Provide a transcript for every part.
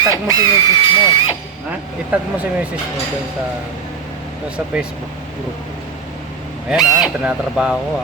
Itag mo si Mrs. mo. Ha? Itag mo si Mrs. mo dun sa Facebook group. Ayan tinatrabaho ko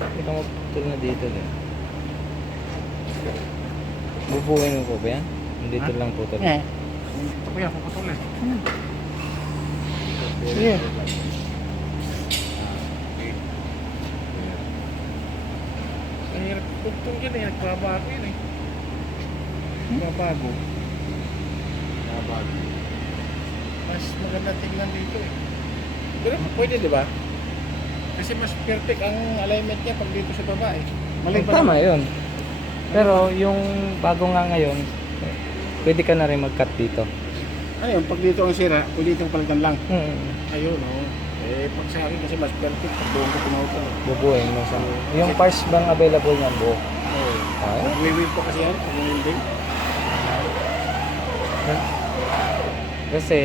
Hindi ka maputol na dito bubuhin ko ba yan? Dito lang putol. Ito ko yan, puputol eh. Sige. Ang hirap putol yun eh, nagbabago yun eh. Nagbabago. Mas maganda tingnan dito eh. Pero pwede di ba? Kasi mas perfect ang alignment niya pag dito sa baba eh. Mali ba Tama yun. Pero yung bago nga ngayon, pwede ka na rin mag-cut dito. Ayun, pag dito ang sira, pwede itong palitan lang. Ayun. Ayun oh. Eh pag sa akin kasi mas perfect pag doon ko pinautan. Bubuhin mo sa... Yung parts bang available niyan buo? Oo. Ay? Nag-weave po kasi yan, pag welding. Kasi